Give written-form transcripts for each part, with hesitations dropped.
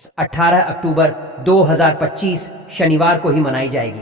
18 अक्टूबर 2025 शनिवार को ही मनाई जाएगी।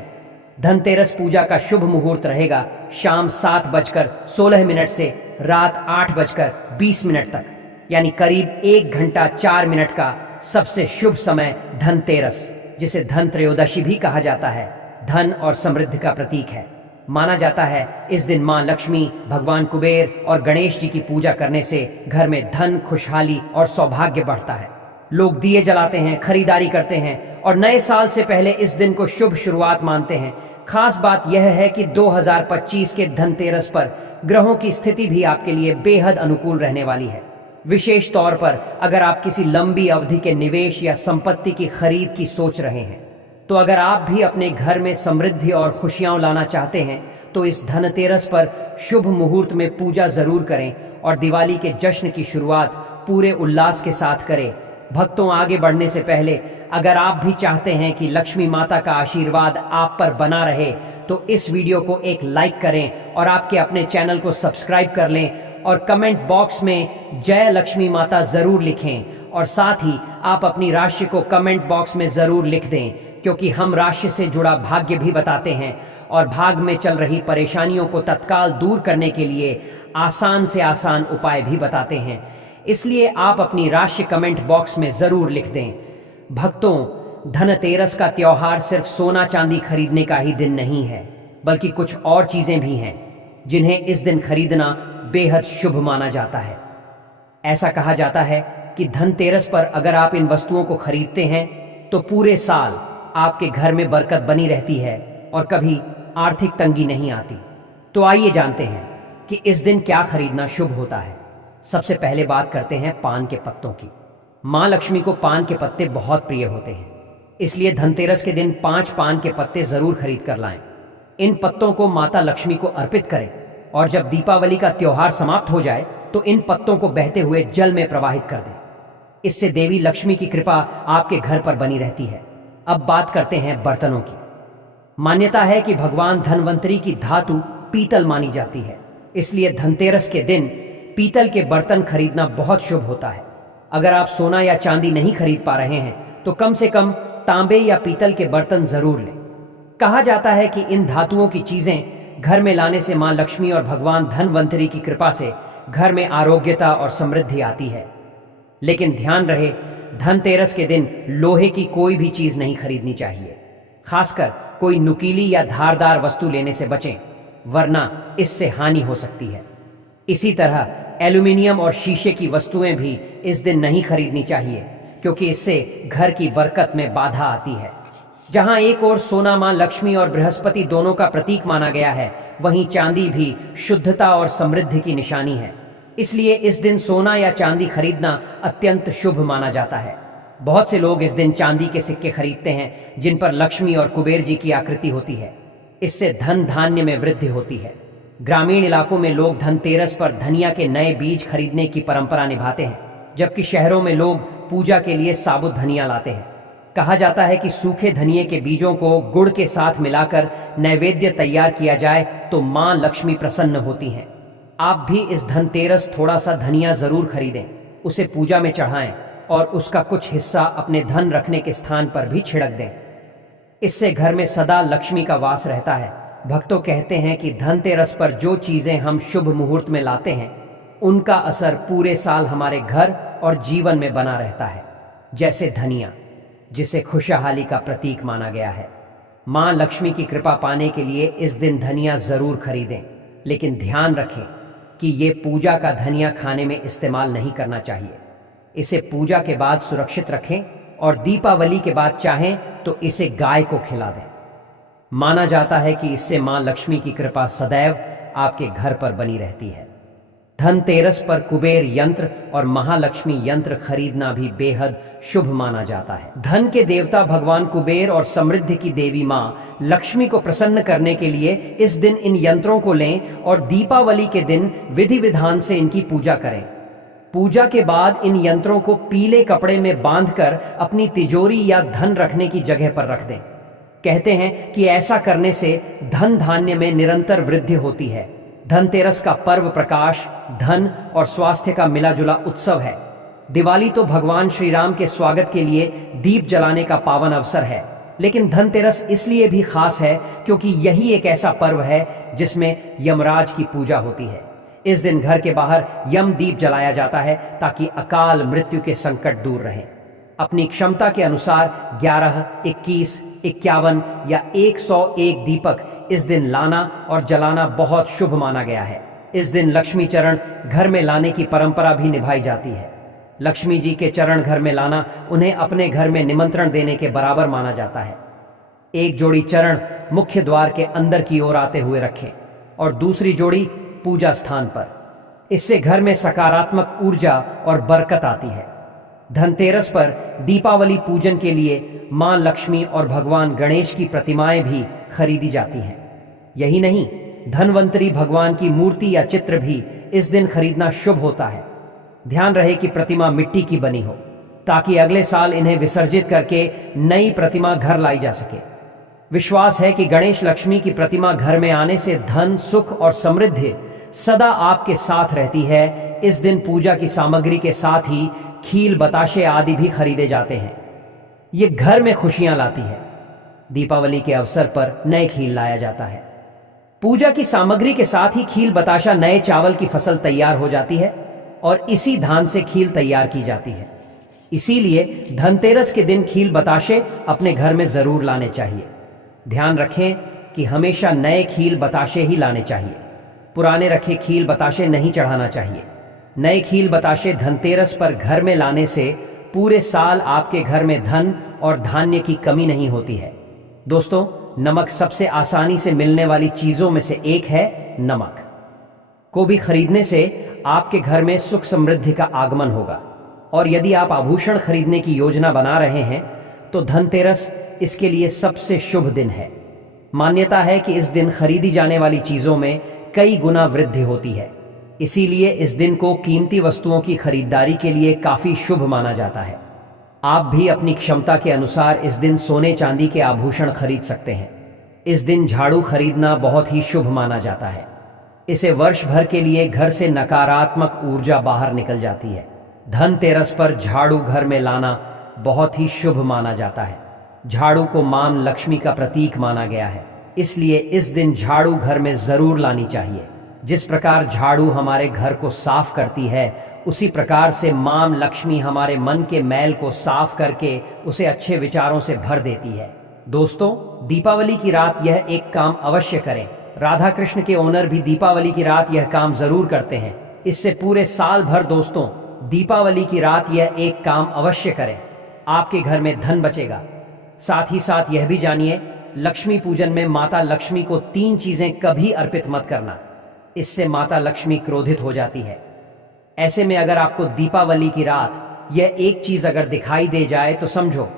धनतेरस पूजा का शुभ मुहूर्त रहेगा शाम 7:16 से रात 8:20 तक, यानी करीब 1 घंटा 4 मिनट का सबसे शुभ समय धनतेरस, जिसे धन त्रयोदशी भी कहा जाता है, धन और समृद्धि का प्रतीक है। माना जाता है इस दिन मां लक्ष्मी, भगवान कुबेर और गणेश जी की पूजा करने से घर में धन, खुशहाली और सौभाग्य बढ़ता है। लोग दिए जलाते हैं, खरीदारी करते हैं और नए साल से पहले इस दिन को शुभ शुरुआत मानते हैं। खास बात यह है कि 2025 के धनतेरस पर ग्रहों की स्थिति भी आपके लिए बेहद अनुकूल रहने वाली है। विशेष तौर पर अगर आप किसी लंबी अवधि के निवेश या संपत्ति की खरीद की सोच रहे हैं, तो अगर आप भी अपने घर में समृद्धि और खुशियां लाना चाहते हैं तो इस धनतेरस पर शुभ मुहूर्त में पूजा जरूर करें और दिवाली के जश्न की शुरुआत पूरे उल्लास के साथ करें। भक्तों, आगे बढ़ने से पहले अगर आप भी चाहते हैं कि लक्ष्मी माता का आशीर्वाद आप पर बना रहे तो इस वीडियो को एक लाइक करें और आपके अपने चैनल को सब्सक्राइब कर लें और कमेंट बॉक्स में जय लक्ष्मी माता जरूर लिखें। और साथ ही आप अपनी राशि को कमेंट बॉक्स में जरूर लिख दें, क्योंकि हम राशि से जुड़ा भाग्य भी बताते हैं और भाग में चल रही परेशानियों को तत्काल दूर करने के लिए आसान से आसान उपाय भी बताते हैं। इसलिए आप अपनी राशि कमेंट बॉक्स में जरूर लिख दें। भक्तों, धनतेरस का त्योहार सिर्फ सोना चांदी खरीदने का ही दिन नहीं है, बल्कि कुछ और चीजें भी हैं जिन्हें इस दिन खरीदना बेहद शुभ माना जाता है। ऐसा कहा जाता है कि धनतेरस पर अगर आप इन वस्तुओं को खरीदते हैं तो पूरे साल आपके घर में बरकत बनी रहती है और कभी आर्थिक तंगी नहीं आती। तो आइए जानते हैं कि इस दिन क्या खरीदना शुभ होता है। सबसे पहले बात करते हैं पान के पत्तों की। मां लक्ष्मी को पान के पत्ते बहुत प्रिय होते हैं, इसलिए धनतेरस के दिन 5 पान के पत्ते जरूर खरीद कर लाएं। इन पत्तों को माता लक्ष्मी को अर्पित करें और जब दीपावली का त्योहार समाप्त हो जाए तो इन पत्तों को बहते हुए जल में प्रवाहित कर दें। इससे देवी लक्ष्मी की कृपा आपके घर पर बनी रहती है। अब बात करते हैं बर्तनों की। मान्यता है कि भगवान धनवंतरी की धातु पीतल मानी जाती है, इसलिए धनतेरस के दिन पीतल के बर्तन खरीदना बहुत शुभ होता है। अगर आप सोना या चांदी नहीं खरीद पा रहे हैं तो कम से कम तांबे या पीतल के बर्तन जरूर लें। कहा जाता है कि इन धातुओं की चीजें घर में लाने से मां लक्ष्मी और भगवान धनवंतरी की कृपा से घर में आरोग्यता और समृद्धि आती है। लेकिन ध्यान रहे, धनतेरस के दिन लोहे की कोई भी चीज नहीं खरीदनी चाहिए। खासकर कोई नुकीली या धारदार वस्तु लेने से बचें, वरना इससे हानि हो सकती है। इसी तरह एल्यूमिनियम और शीशे की वस्तुएं भी इस दिन नहीं खरीदनी चाहिए, क्योंकि इससे घर की बरकत में बाधा आती है। जहां एक ओर सोना मां लक्ष्मी और बृहस्पति दोनों का प्रतीक माना गया है, वहीं चांदी भी शुद्धता और समृद्धि की निशानी है। इसलिए इस दिन सोना या चांदी खरीदना अत्यंत शुभ माना जाता है। बहुत से लोग इस दिन चांदी के सिक्के खरीदते हैं जिन पर लक्ष्मी और कुबेर जी की आकृति होती है। इससे धन धान्य में वृद्धि होती है। ग्रामीण इलाकों में लोग धनतेरस पर धनिया के नए बीज खरीदने की परंपरा निभाते हैं, जबकि शहरों में लोग पूजा के लिए साबुत धनिया लाते हैं। कहा जाता है कि सूखे धनिये के बीजों को गुड़ के साथ मिलाकर नैवेद्य तैयार किया जाए तो मां लक्ष्मी प्रसन्न होती हैं। आप भी इस धनतेरस थोड़ा सा धनिया जरूर खरीदें, उसे पूजा में चढ़ाएं और उसका कुछ हिस्सा अपने धन रखने के स्थान पर भी छिड़क दें। इससे घर में सदा लक्ष्मी का वास रहता है। भक्तों कहते हैं कि धनतेरस पर जो चीजें हम शुभ मुहूर्त में लाते हैं, उनका असर पूरे साल हमारे घर और जीवन में बना रहता है। जैसे धनिया, जिसे खुशहाली का प्रतीक माना गया है। मां लक्ष्मी की कृपा पाने के लिए इस दिन धनिया जरूर खरीदें, लेकिन ध्यान रखें कि ये पूजा का धनिया खाने में इस्तेमाल नहीं करना चाहिए। इसे पूजा के बाद सुरक्षित रखें और दीपावली के बाद चाहें तो इसे गाय को खिला दें। माना जाता है कि इससे मां लक्ष्मी की कृपा सदैव आपके घर पर बनी रहती है। धनतेरस पर कुबेर यंत्र और महालक्ष्मी यंत्र खरीदना भी बेहद शुभ माना जाता है। धन के देवता भगवान कुबेर और समृद्धि की देवी मां लक्ष्मी को प्रसन्न करने के लिए इस दिन इन यंत्रों को लें और दीपावली के दिन विधि विधान से इनकी पूजा करें। पूजा के बाद इन यंत्रों को पीले कपड़े में बांधकर अपनी तिजोरी या धन रखने की जगह पर रख दें। कहते हैं कि ऐसा करने से धन धान्य में निरंतर वृद्धि होती है। धनतेरस का पर्व प्रकाश, धन और स्वास्थ्य का मिला जुला उत्सव है। दिवाली तो भगवान श्री राम के स्वागत के लिए दीप जलाने का पावन अवसर है, लेकिन धनतेरस इसलिए भी खास है क्योंकि यही एक ऐसा पर्व है जिसमें यमराज की पूजा होती है। इस दिन घर के बाहर यम दीप जलाया जाता है ताकि अकाल मृत्यु के संकट दूर रहें। अपनी क्षमता के अनुसार 11, 21, 51 या 101 दीपक इस दिन लाना और जलाना बहुत शुभ माना गया है। इस दिन लक्ष्मी चरण घर में लाने की परंपरा भी निभाई जाती है। लक्ष्मी जी के चरण घर में लाना उन्हें अपने घर में निमंत्रण देने के बराबर माना जाता है। एक जोड़ी चरण मुख्य द्वार के अंदर की ओर आते हुए रखें और दूसरी जोड़ी पूजा स्थान पर। इससे घर में सकारात्मक ऊर्जा और बरकत आती है। धनतेरस पर दीपावली पूजन के लिए मां लक्ष्मी और भगवान गणेश की प्रतिमाएं भी खरीदी जाती हैं। यही नहीं, धनवंतरी भगवान की मूर्ति या चित्र भी इस दिन खरीदना शुभ होता है। ध्यान रहे कि प्रतिमा मिट्टी की बनी हो ताकि अगले साल इन्हें विसर्जित करके नई प्रतिमा घर लाई जा सके। विश्वास है कि गणेश लक्ष्मी की प्रतिमा घर में आने से धन, सुख और समृद्धि सदा आपके साथ रहती है। इस दिन पूजा की सामग्री के साथ ही खील, बताशे आदि भी खरीदे जाते हैं। ये घर में खुशियां लाती है। दीपावली के अवसर पर नए खील लाया जाता है। पूजा की सामग्री के साथ ही खील, बताशा, नए चावल की फसल तैयार हो जाती है और इसी धान से खील तैयार की जाती है। इसीलिए धनतेरस के दिन खील, बताशे अपने घर में जरूर लाने चाहिए। ध्यान रखें कि हमेशा नए खील, बताशे ही लाने चाहिए। पुराने रखे खील, बताशे नहीं चढ़ाना चाहिए। नए खील, बताशे धनतेरस पर घर में लाने से पूरे साल आपके घर में धन और धान्य की कमी नहीं होती है। दोस्तों, नमक सबसे आसानी से मिलने वाली चीजों में से एक है। नमक को भी खरीदने से आपके घर में सुख समृद्धि का आगमन होगा। और यदि आप आभूषण खरीदने की योजना बना रहे हैं तो धनतेरस इसके लिए सबसे शुभ दिन है। मान्यता है कि इस दिन खरीदी जाने वाली चीजों में कई गुना वृद्धि होती है। इसीलिए इस दिन को कीमती वस्तुओं की खरीदारी के लिए काफी शुभ माना जाता है। आप भी अपनी क्षमता के अनुसार इस दिन सोने चांदी के आभूषण खरीद सकते हैं। इस दिन झाड़ू खरीदना बहुत ही शुभ माना जाता है। इसे वर्ष भर के लिए घर से नकारात्मक ऊर्जा बाहर निकल जाती है। धनतेरस पर झाड़ू घर में लाना बहुत ही शुभ माना जाता है। झाड़ू को मां लक्ष्मी का प्रतीक माना गया है, इसलिए इस दिन झाड़ू घर में जरूर लानी चाहिए। जिस प्रकार झाड़ू हमारे घर को साफ करती है, उसी प्रकार से मां लक्ष्मी हमारे मन के मैल को साफ करके उसे अच्छे विचारों से भर देती है। दोस्तों, दीपावली की रात यह एक काम अवश्य करें। राधा कृष्ण के ओनर भी दीपावली की रात यह काम जरूर करते हैं। इससे पूरे साल भर दोस्तों, दीपावली की रात यह एक काम अवश्य करें, आपके घर में धन बचेगा। साथ ही साथ यह भी जानिए, लक्ष्मी पूजन में माता लक्ष्मी को 3 चीजें कभी अर्पित मत करना। इससे माता लक्ष्मी क्रोधित हो जाती है। ऐसे में अगर आपको दीपावली की रात यह एक चीज अगर दिखाई दे जाए तो समझो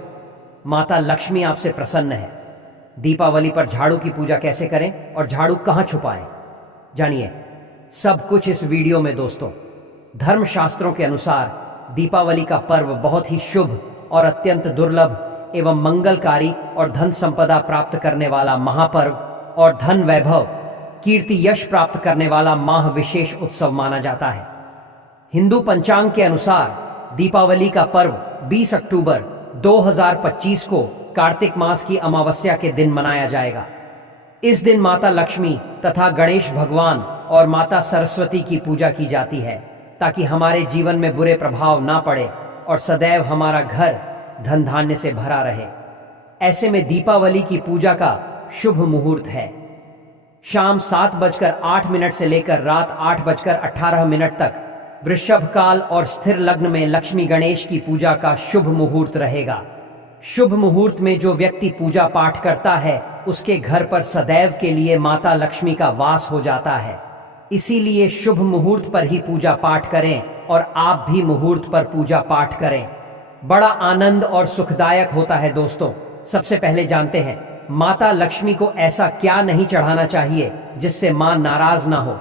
माता लक्ष्मी आपसे प्रसन्न है। दीपावली पर झाड़ू की पूजा कैसे करें और झाड़ू कहां छुपाएं, जानिए सब कुछ इस वीडियो में। दोस्तों, धर्मशास्त्रों के अनुसार दीपावली का पर्व बहुत ही शुभ और अत्यंत दुर्लभ एवं मंगलकारी और धन संपदा प्राप्त करने वाला महापर्व और धन वैभव, कीर्ति, यश प्राप्त करने वाला माह विशेष उत्सव माना जाता है। हिंदू पंचांग के अनुसार दीपावली का पर्व 20 अक्टूबर 2025 को कार्तिक मास की अमावस्या के दिन मनाया जाएगा। इस दिन माता लक्ष्मी तथा गणेश भगवान और माता सरस्वती की पूजा की जाती है ताकि हमारे जीवन में बुरे प्रभाव ना पड़े और सदैव हमारा घर धन धान्य से भरा रहे। ऐसे में दीपावली की पूजा का शुभ मुहूर्त है शाम 7:08 से लेकर रात 8:18 तक। वृषभ काल और स्थिर लग्न में लक्ष्मी गणेश की पूजा का शुभ मुहूर्त रहेगा। शुभ मुहूर्त में जो व्यक्ति पूजा पाठ करता है उसके घर पर सदैव के लिए माता लक्ष्मी का वास हो जाता है। इसीलिए शुभ मुहूर्त पर ही पूजा पाठ करें और आप भी मुहूर्त पर पूजा पाठ करें। बड़ा आनंद और सुखदायक होता है। दोस्तों, सबसे पहले जानते हैं माता लक्ष्मी को ऐसा क्या नहीं चढ़ाना चाहिए जिससे मां नाराज ना हो।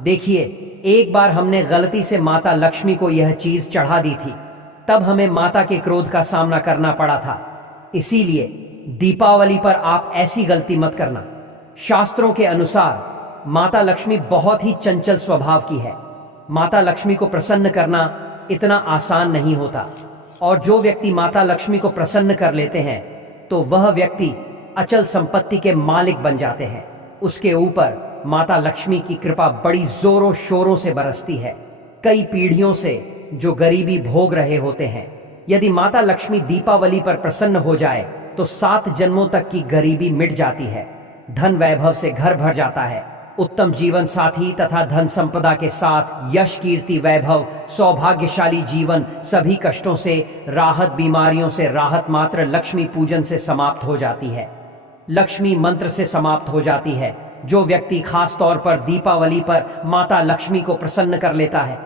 देखिए, एक बार हमने गलती से माता लक्ष्मी को यह चीज चढ़ा दी थी, तब हमें माता के क्रोध का सामना करना पड़ा था। इसीलिए दीपावली पर आप ऐसी गलती मत करना। शास्त्रों के अनुसार माता लक्ष्मी बहुत ही चंचल स्वभाव की है। माता लक्ष्मी को प्रसन्न करना इतना आसान नहीं होता, और जो व्यक्ति माता लक्ष्मी को प्रसन्न कर लेते हैं तो वह व्यक्ति अचल संपत्ति के मालिक बन जाते हैं। उसके ऊपर माता लक्ष्मी की कृपा बड़ी जोरों शोरों से बरसती है। कई पीढ़ियों से जो गरीबी भोग रहे होते हैं, यदि माता लक्ष्मी दीपावली पर प्रसन्न हो जाए तो 7 जन्मों तक की गरीबी मिट जाती है। धन वैभव से घर भर जाता है। उत्तम जीवन साथी तथा धन संपदा के साथ यश कीर्ति वैभव, सौभाग्यशाली जीवन, सभी कष्टों से राहत, बीमारियों से राहत मात्र लक्ष्मी पूजन से समाप्त हो जाती है। लक्ष्मी मंत्र से समाप्त हो जाती है। जो व्यक्ति खास तौर पर दीपावली पर माता लक्ष्मी को प्रसन्न कर लेता है,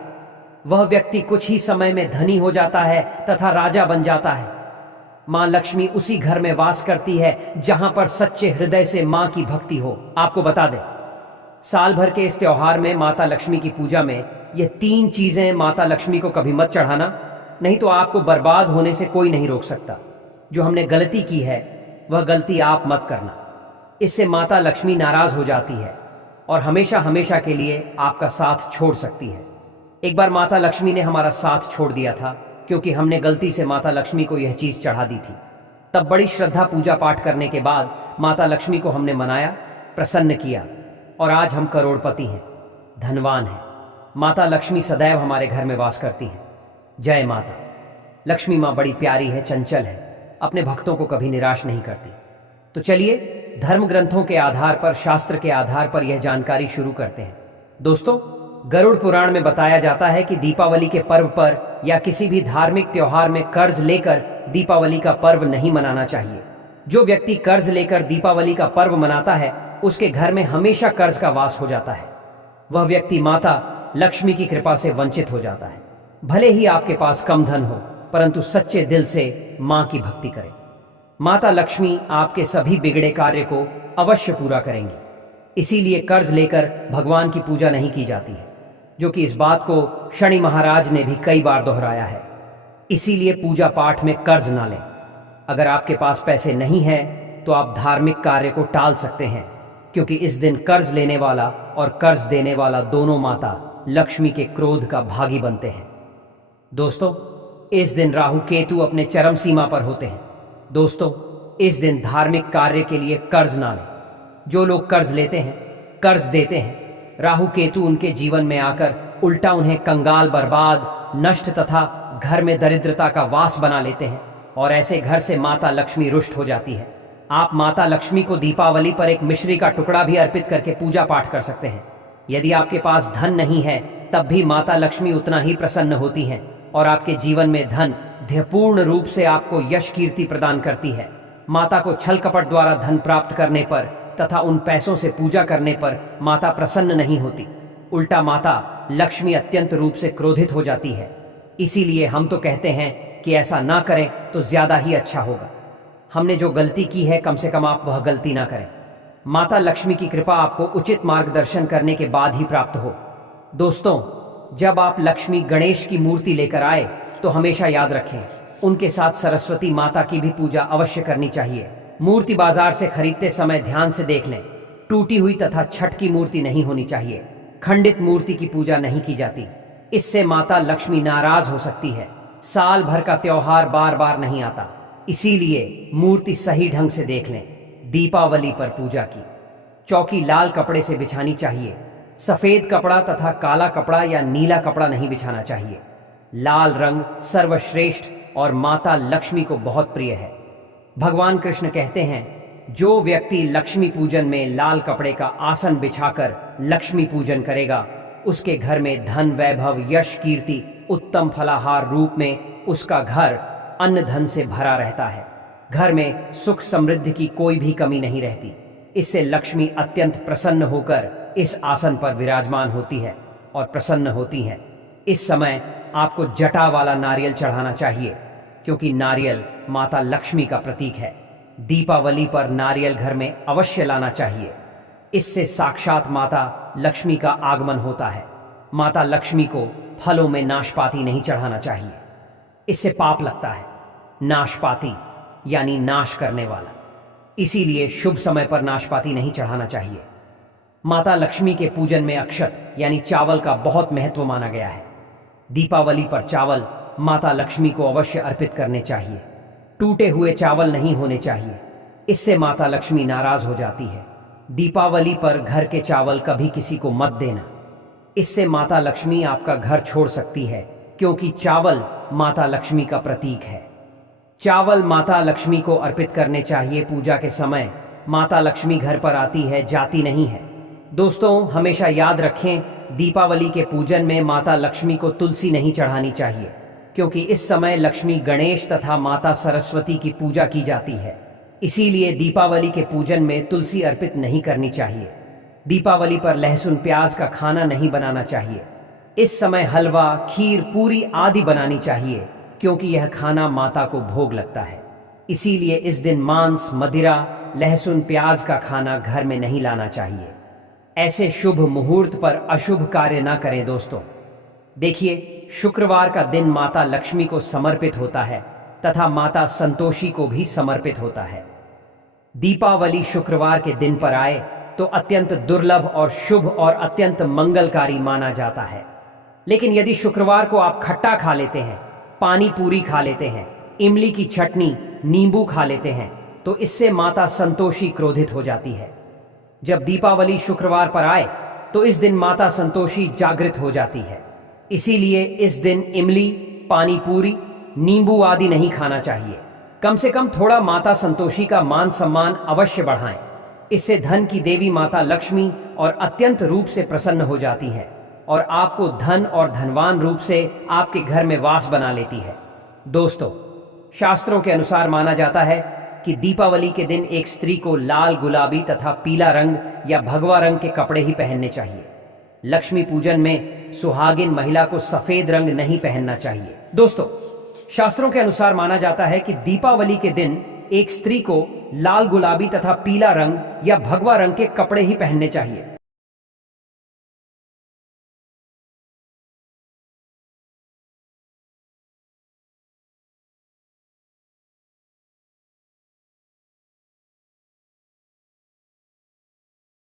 वह व्यक्ति कुछ ही समय में धनी हो जाता है तथा राजा बन जाता है। मां लक्ष्मी उसी घर में वास करती है जहां पर सच्चे हृदय से मां की भक्ति हो। आपको बता दें, साल भर के इस त्योहार में माता लक्ष्मी की पूजा में ये 3 चीजें माता लक्ष्मी को कभी मत चढ़ाना, नहीं तो आपको बर्बाद होने से कोई नहीं रोक सकता। जो हमने गलती की है वह गलती आप मत करना, इससे माता लक्ष्मी नाराज हो जाती है और हमेशा हमेशा के लिए आपका साथ छोड़ सकती है। एक बार माता लक्ष्मी ने हमारा साथ छोड़ दिया था क्योंकि हमने गलती से माता लक्ष्मी को यह चीज चढ़ा दी थी। तब बड़ी श्रद्धा पूजा पाठ करने के बाद माता लक्ष्मी को हमने मनाया, प्रसन्न किया, और आज हम करोड़पति हैं, धनवान हैं। माता लक्ष्मी सदैव हमारे घर में वास करती हैं। जय माता लक्ष्मी। माँ बड़ी प्यारी है, चंचल है, अपने भक्तों को कभी निराश नहीं करती। तो चलिए धर्म ग्रंथों के आधार पर, शास्त्र के आधार पर यह जानकारी शुरू करते हैं। दोस्तों, गरुड़ पुराण में बताया जाता है कि दीपावली के पर्व पर या किसी भी धार्मिक त्योहार में कर्ज लेकर दीपावली का पर्व नहीं मनाना चाहिए। जो व्यक्ति कर्ज लेकर दीपावली का पर्व मनाता है उसके घर में हमेशा कर्ज का वास हो जाता है। वह व्यक्ति माता लक्ष्मी की कृपा से वंचित हो जाता है। भले ही आपके पास कम धन हो, परंतु सच्चे दिल से मां की भक्ति करें। माता लक्ष्मी आपके सभी बिगड़े कार्य को अवश्य पूरा करेंगी। इसीलिए कर्ज लेकर भगवान की पूजा नहीं की जाती है, जो कि इस बात को शनि महाराज ने भी कई बार दोहराया है। इसीलिए पूजा पाठ में कर्ज ना लें। अगर आपके पास पैसे नहीं हैं तो आप धार्मिक कार्य को टाल सकते हैं, क्योंकि इस दिन कर्ज लेने वाला और कर्ज देने वाला दोनों माता लक्ष्मी के क्रोध का भागी बनते हैं। दोस्तों, इस दिन राहु केतु अपने चरम सीमा पर होते हैं। दोस्तों, इस दिन धार्मिक कार्य के लिए कर्ज ना लें। जो लोग कर्ज लेते हैं, कर्ज देते हैं, राहु केतु उनके जीवन में आकर उल्टा उन्हें कंगाल, बर्बाद, नष्ट तथा घर में दरिद्रता का वास बना लेते हैं, और ऐसे घर से माता लक्ष्मी रुष्ट हो जाती है। आप माता लक्ष्मी को दीपावली पर एक मिश्री का टुकड़ा भी अर्पित करके पूजा पाठ कर सकते हैं। यदि आपके पास धन नहीं है तब भी माता लक्ष्मी उतना ही प्रसन्न होती हैं और आपके जीवन में धन पूर्ण रूप से आपको यश कीर्ति प्रदान करती है। माता को छल कपट द्वारा धन प्राप्त करने पर तथा उन पैसों से पूजा करने पर माता प्रसन्न नहीं होती, उल्टा माता लक्ष्मी अत्यंत रूप से क्रोधित हो जाती है। इसीलिए हम तो कहते हैं कि ऐसा ना करें तो ज्यादा ही अच्छा होगा। हमने जो गलती की है, कम से कम आप वह गलती ना करें। माता लक्ष्मी की कृपा आपको उचित मार्गदर्शन करने के बाद ही प्राप्त हो। दोस्तों, जब आप लक्ष्मी गणेश की मूर्ति लेकर आए तो हमेशा याद रखें, उनके साथ सरस्वती माता की भी पूजा अवश्य करनी चाहिए। मूर्ति बाजार से खरीदते समय ध्यान से देख लें, टूटी हुई तथा छठ की मूर्ति नहीं होनी चाहिए। खंडित मूर्ति की पूजा नहीं की जाती, इससे माता लक्ष्मी नाराज हो सकती है। साल भर का त्योहार बार बार नहीं आता, इसीलिए मूर्ति सही ढंग से देख लें। दीपावली पर पूजा की चौकी लाल कपड़े से बिछानी चाहिए। सफेद कपड़ा तथा काला कपड़ा या नीला कपड़ा नहीं बिछाना चाहिए। लाल रंग सर्वश्रेष्ठ और माता लक्ष्मी को बहुत प्रिय है। भगवान कृष्ण कहते हैं, जो व्यक्ति लक्ष्मी पूजन में लाल कपड़े का आसन बिछाकर लक्ष्मी पूजन करेगा, उसके घर में धन, वैभव, यश, कीर्ति, उत्तम फलाहार रूप में उसका घर अन्न धन से भरा रहता है। घर में सुख समृद्धि की कोई भी कमी नहीं रहती। इससे लक्ष्मी अत्यंत प्रसन्न होकर इस आसन पर विराजमान होती है और प्रसन्न होती हैं। इस समय आपको जटा वाला नारियल चढ़ाना चाहिए, क्योंकि नारियल माता लक्ष्मी का प्रतीक है। दीपावली पर नारियल घर में अवश्य लाना चाहिए। इससे साक्षात माता लक्ष्मी का आगमन होता है। माता लक्ष्मी को फलों में नाशपाती नहीं चढ़ाना चाहिए, इससे पाप लगता है। नाशपाती यानी नाश करने वाला, इसीलिए शुभ समय पर नाशपाती नहीं चढ़ाना चाहिए। माता लक्ष्मी के पूजन में अक्षत यानी चावल का बहुत महत्व माना गया है। दीपावली पर चावल माता लक्ष्मी को अवश्य अर्पित करने चाहिए। टूटे हुए चावल नहीं होने चाहिए, इससे माता लक्ष्मी नाराज हो जाती है। दीपावली पर घर के चावल कभी किसी को मत देना, इससे माता लक्ष्मी आपका घर छोड़ सकती है, क्योंकि चावल माता लक्ष्मी का प्रतीक है। चावल माता लक्ष्मी को अर्पित करने चाहिए। पूजा के समय माता लक्ष्मी घर पर आती है, जाती नहीं है। दोस्तों, हमेशा याद रखें, दीपावली के पूजन में माता लक्ष्मी को तुलसी नहीं चढ़ानी चाहिए, क्योंकि इस समय लक्ष्मी गणेश तथा माता सरस्वती की पूजा की जाती है। इसीलिए दीपावली के पूजन में तुलसी अर्पित नहीं करनी चाहिए। दीपावली पर लहसुन प्याज का खाना नहीं बनाना चाहिए। इस समय हलवा, खीर, पूरी आदि बनानी चाहिए, क्योंकि यह खाना माता को भोग लगता है। इसीलिए इस दिन मांस, मदिरा, लहसुन प्याज का खाना घर में नहीं लाना चाहिए। ऐसे शुभ मुहूर्त पर अशुभ कार्य ना करें। दोस्तों देखिए, शुक्रवार का दिन माता लक्ष्मी को समर्पित होता है तथा माता संतोषी को भी समर्पित होता है। दीपावली शुक्रवार के दिन पर आए तो अत्यंत दुर्लभ और शुभ और अत्यंत मंगलकारी माना जाता है। लेकिन यदि शुक्रवार को आप खट्टा खा लेते हैं, पानी पूरी खा लेते हैं, इमली की चटनी, नींबू खा लेते हैं, तो इससे माता संतोषी क्रोधित हो जाती है। जब दीपावली शुक्रवार पर आए तो इस दिन माता संतोषी जागृत हो जाती है। इसीलिए इस दिन इमली, पानी पूरी, नींबू आदि नहीं खाना चाहिए। कम से कम थोड़ा माता संतोषी का मान सम्मान अवश्य बढ़ाएं। इससे धन की देवी माता लक्ष्मी और अत्यंत रूप से प्रसन्न हो जाती है और आपको धन और धनवान रूप से आपके घर में वास बना लेती है। दोस्तों, शास्त्रों के अनुसार माना जाता है कि दीपावली के दिन एक स्त्री को लाल, गुलाबी तथा पीला रंग या भगवा रंग के कपड़े ही पहनने चाहिए। लक्ष्मी पूजन में सुहागिन महिला को सफेद रंग नहीं पहनना चाहिए। दोस्तों, शास्त्रों के अनुसार माना जाता है कि दीपावली के दिन एक स्त्री को लाल, गुलाबी तथा पीला रंग या भगवा रंग के कपड़े ही पहनने चाहिए।